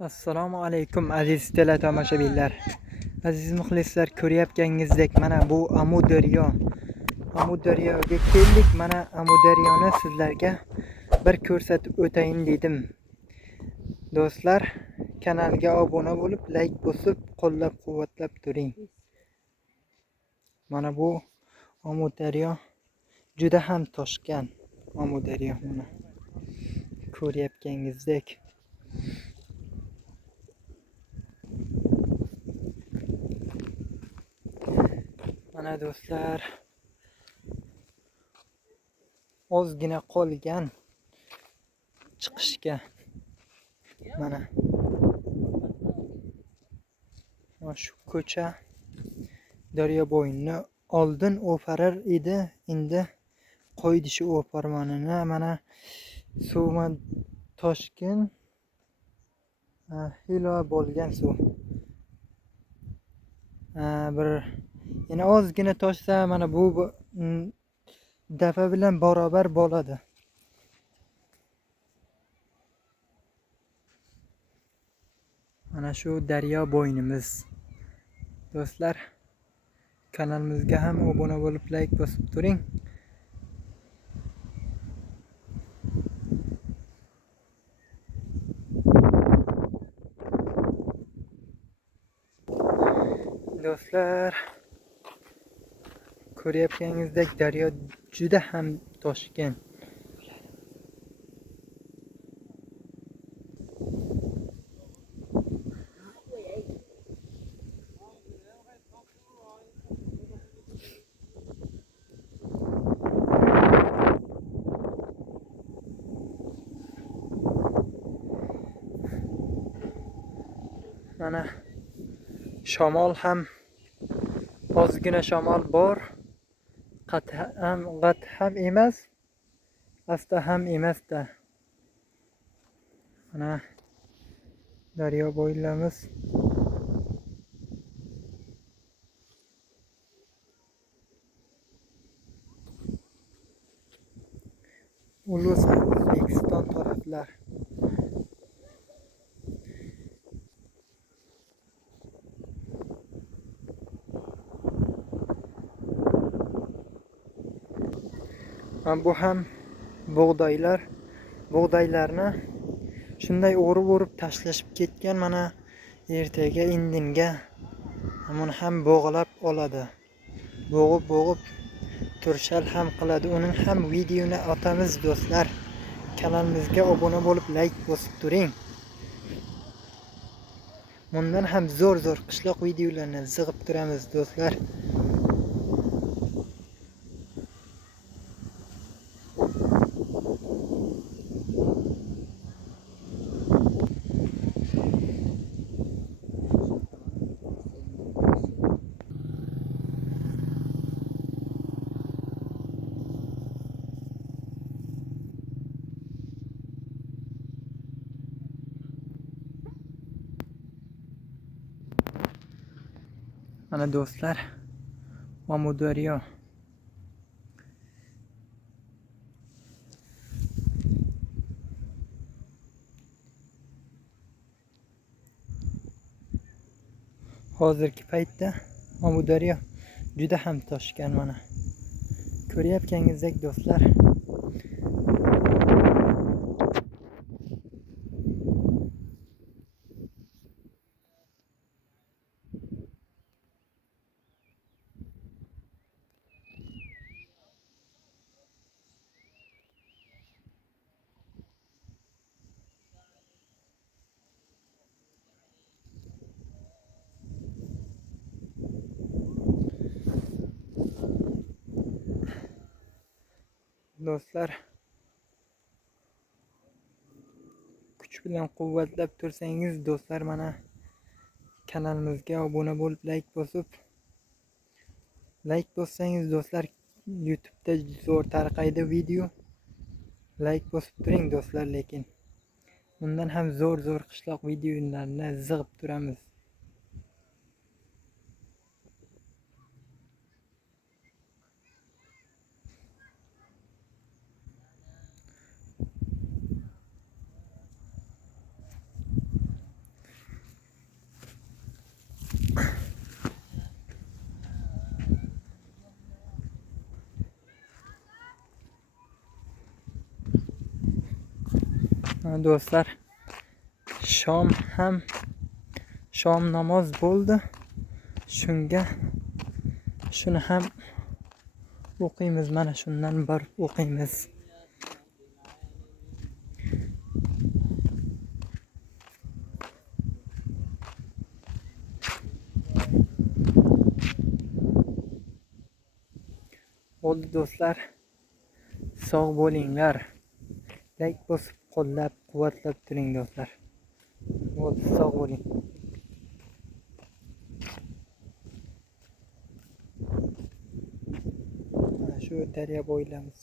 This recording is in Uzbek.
Assalomu alaykum aziz teletomoshabinlar. Aziz muxlislar, ko'ryapganingizdek mana bu Amudaryo. Amuddaryoga keldik. Mana Amudaryoni sizlarga bir ko'rsatib o'tayin dedim. Do'stlar, kanalga obuna bo'lib, like bosib, qo'llab-quvvatlab turing. Mana bu Amudaryo juda ham toshgan. Amudaryo mana ko'ryapganingizdek. Mana do'stlar, ozgina qolgan chiqishga. Mana shu ko'cha daryo bo'yini oldin o'parar edi, endi qo'ydi shu o'parmanini. Mana suv toshgan, hilo bo'lgan suv. Bir yana ozgina toshsa mana bu dafa bilan barobar bo'ladi. Mana shu daryo bo'ynimiz. Do'stlar, kanalimizga ham obuna bo'lib, like bosib turing. Do'stlar, ko'ryapganingizdek daryo juda ham toshgan. Mana shamol ham, ozgina shamol bor. Qat ham emas, asta ham emas-da. Mana daryo bo'ylarimiz. Ulus O'zbekiston taraflar. Bu ham bug'doylar. Bug'doylarni shunday o'rib tashlashib ketgan. Mana ertaga indinga buni ham bo'g'lab oladi. Bo'g'ib turshal ham qiladi. Uning ham videoni atamiz do'stlar. Kanalimizga obuna bo'lib, like bosib turing. Bundan ham zo'r qishloq videolarni zig'ib turamiz do'stlar. Mana do'stlar, Amudaryo. Hozirgi paytda Amudaryo juda ham toshgan. Mana ko'ryapganingizdek do'stlar. Do'stlar, kuch bilan quvvatlab tursangiz do'stlar, mana kanalimizga obuna bo'lib, like bossangiz do'stlar, YouTube'da zo'r tarqaydi video. Like bosib turing do'stlar, lekin bundan ham zo'r qishloq videolarni zig'ib turamiz. Do'stlar, shom namoz bo'ldi. Shuni ham o'qiymiz. Mana shundan bir o'qiymiz. Bo'ldi do'stlar. Sog' bo'linglar. Like bosib, qo'llab-quvvatlab turing do'stlar. Bo'ldi, sog' bo'ling. Mana shu daryo bo'ylamiz.